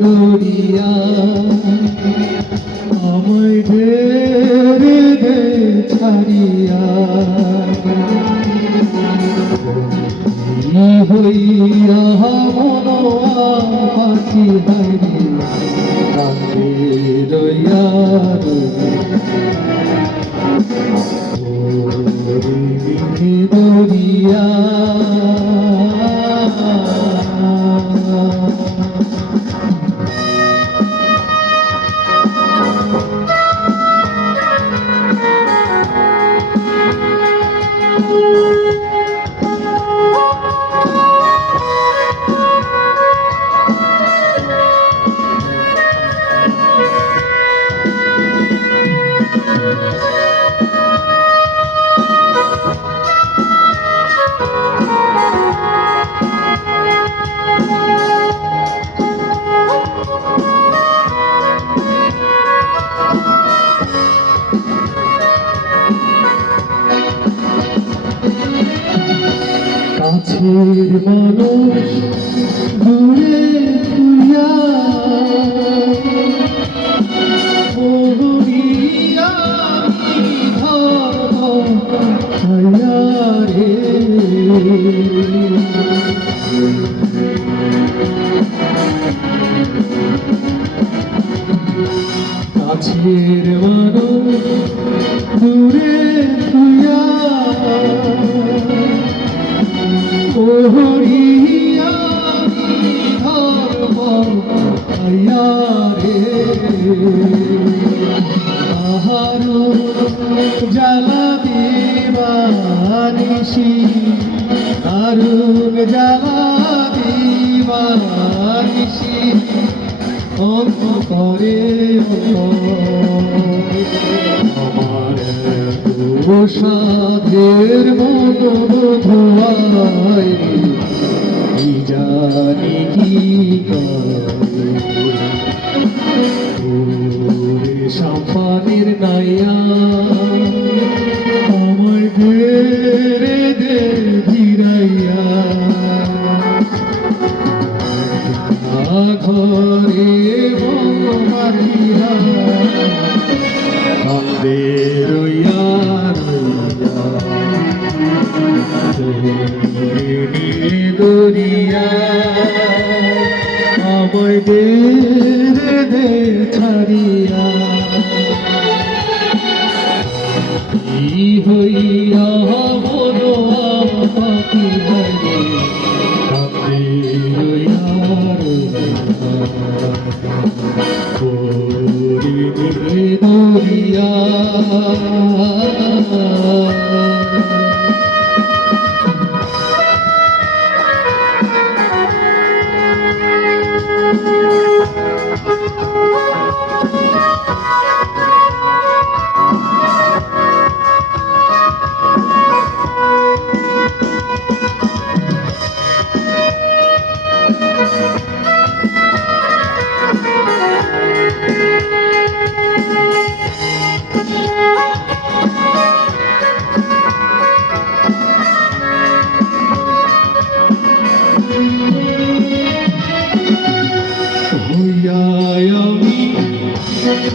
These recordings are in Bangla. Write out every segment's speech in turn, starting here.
দরিয়া আমায় ঢেরে দে ছাড়িয়া হইয়া মনোয়া পাখি হারি কান্দে রইয়া কাছের মানুষ দূরে তুইয়া মোহরিয়া ধর রে কাছের মানুষ দূরে তুইয়া ওহরিয়া ধর্ম আয়া রে আহার জ্বালা দিবানিসি দারুণ জ্বালা দিবানিসি অঙ্ক করে আমার সাধের মন কি জানি কি সাফানের নাইয়া আমার ঘেরে দে ভিড়াইয়া। ঘরে মারিয়া কান্দে রইয়া দরিয়া আমায় রে দে ছাড়িয়া। কি হইয়া বলো? পাখি হইলে কান্দে রইয়া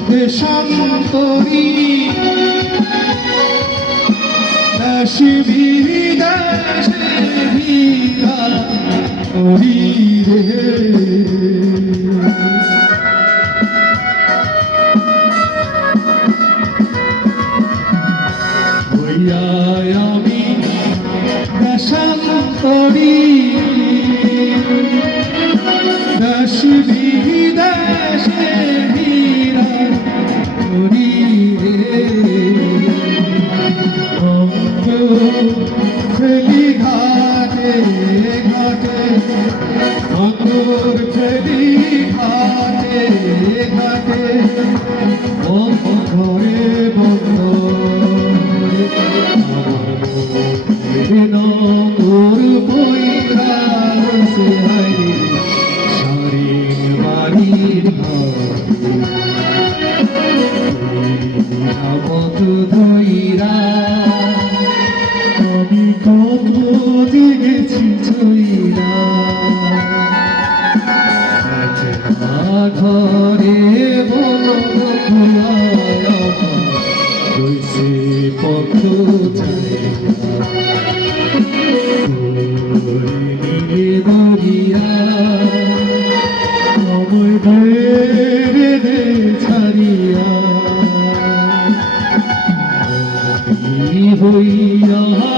দেশান্তরী। দেশে বিদেশে রে। বিদেশে ঘাটে ঘাটে অঙ্গুর হইয়া